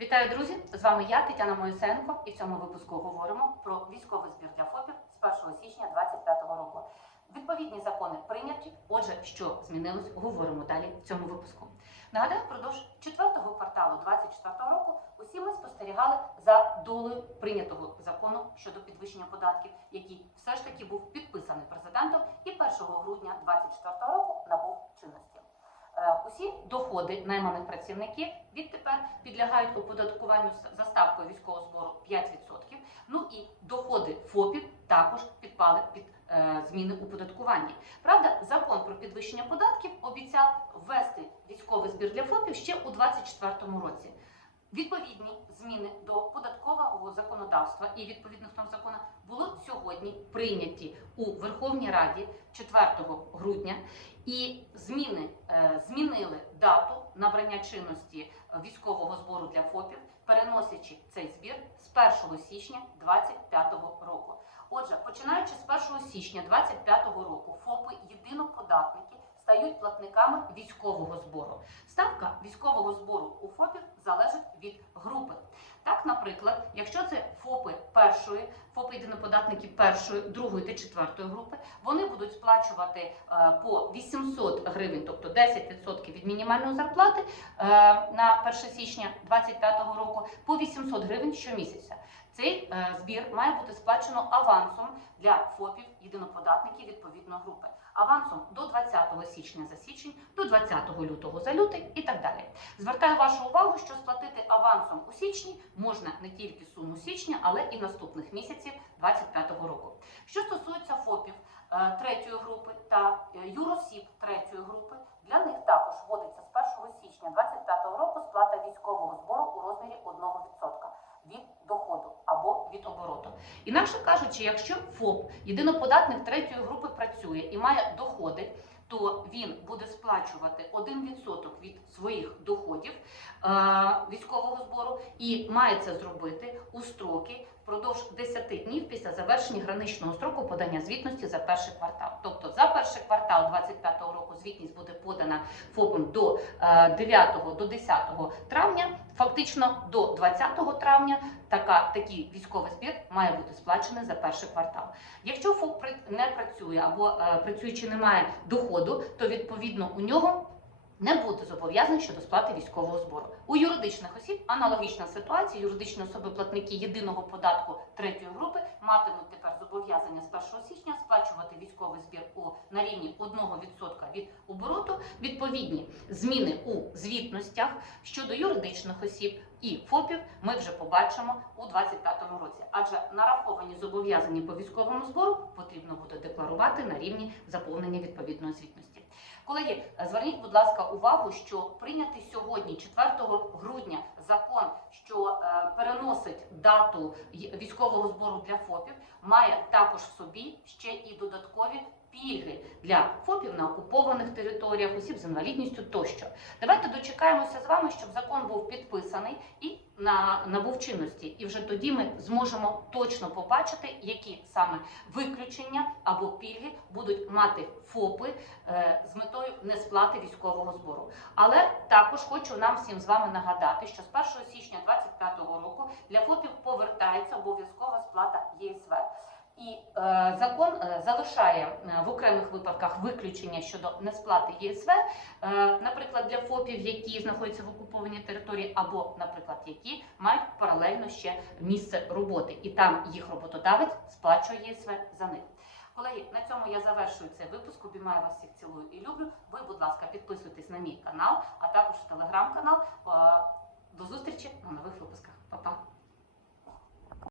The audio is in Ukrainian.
Вітаю, друзі! З вами я, Тетяна Моїсенко, і в цьому випуску говоримо про військовий збір для ФОПів з 1 січня 2025 року. Відповідні закони прийняті. Отже, що змінилось, говоримо далі в цьому випуску. Нагадаю, впродовж четвертого кварталу 2024 року усі ми спостерігали за долею прийнятого закону щодо підвищення податків, який все ж таки був підписаний президентом і 1 грудня 2024 року набув чинності. Е, Усі доходи найманих працівників відтепер підлягають оподаткуванню за ставкою військового збору 5%. Ну і доходи ФОПів також підпали під е, зміни оподаткування. Правда, закон про підвищення податків обіцяв ввести військовий збір для ФОПів ще у 2024 році. Відповідні зміни до податкового законодавства і відповідних норм закону були сьогодні прийняті у Верховній Раді 4 грудня. І зміни е, змінили дату набрання чинності е, військового збору для ФОПів, переносячи цей збір з 1 січня 2025 року. Отже, починаючи з 1 січня 2025 року, ФОПи єдиноподатники стають платниками військового збору. Ставка військового збору у ФОПів залежить від групи. Так, наприклад, якщо це ФОПи першої, ФОПи єдиноподатники першої, другої та четвертої групи, вони будуть сплачувати е, по 800 гривень, тобто 10% від мінімальної зарплати е, на 1 січня 2025 року, по 800 гривень щомісяця. Цей е, збір має бути сплачено авансом для ФОПів єдиноподатників відповідної групи. Авансом до 20 січня за січень, до 20 лютого за лютий і так далі. Звертаю вашу увагу, що сплатити авансом у січні можна не тільки суму січня, але і наступних місяців 2025 року. Що стосується ФОПів е, третьої групи та е, юросіб третьої групи, для них також вводиться з 1 січня 2025 року сплата військового збору у розмірі 1% від доходу або від обороту. Інакше кажучи, якщо ФОП єдиноподатник третьої групи працює і має доходи, то він буде сплачувати 1% від своїх доходів е, військового збору і має це зробити у строки впродовж 10 днів після завершення граничного строку подання звітності за перший квартал. Тобто за перший квартал 25 року звітність буде подана ФОПом до е, 9 до 10 травня. Фактично до 20 травня така такий військовий збір має бути сплачений за перший квартал. Якщо ФОП не працює або е, працюючи не має доходу, то відповідно у нього не буде зобов'язань щодо сплати військового збору. У юридичних осіб аналогічна ситуація. Юридичні особи платники єдиного податку третьої групи матимуть тепер зобов'язання з 1 січня сплачувати військовий збір у на рівні 1% від обороту. Відповідні зміни у звітностях щодо юридичних осіб і ФОПів ми вже побачимо у 2025 році. Адже нараховані зобов'язання по військовому збору потрібно буде декларувати на рівні заповнення відповідної звітності. Колеги, зверніть, будь ласка, увагу, що прийнятий сьогодні, 4 грудня, закон, що е, переносить дату військового збору для ФОПів, має також в собі ще і додаткові пільги для ФОПів на окупованих територіях, осіб з інвалідністю тощо. Давайте дочекаємося з вами, щоб закон був підписаний і на набув чинності. І вже тоді ми зможемо точно побачити, які саме виключення або пільги будуть мати ФОПи е, з метою несплати військового збору. Але також хочу нам всім з вами нагадати, що з 1 січня 2025 року для ФОПів повертається обов'язкова сплата ЄСВ. І е, закон е, залишає е, в окремих випадках виключення щодо несплати ЄСВ, е, наприклад, для ФОПів, які знаходяться в окупованій території, або, наприклад, які мають паралельно ще місце роботи, і там їх роботодавець сплачує ЄСВ за них. Колеги, на цьому я завершую цей випуск. Обіймаю вас всіх цілую і люблю. Ви, будь ласка, підписуйтесь на мій канал, а також телеграм-канал. Е, До зустрічі на нових випусках. Па-па!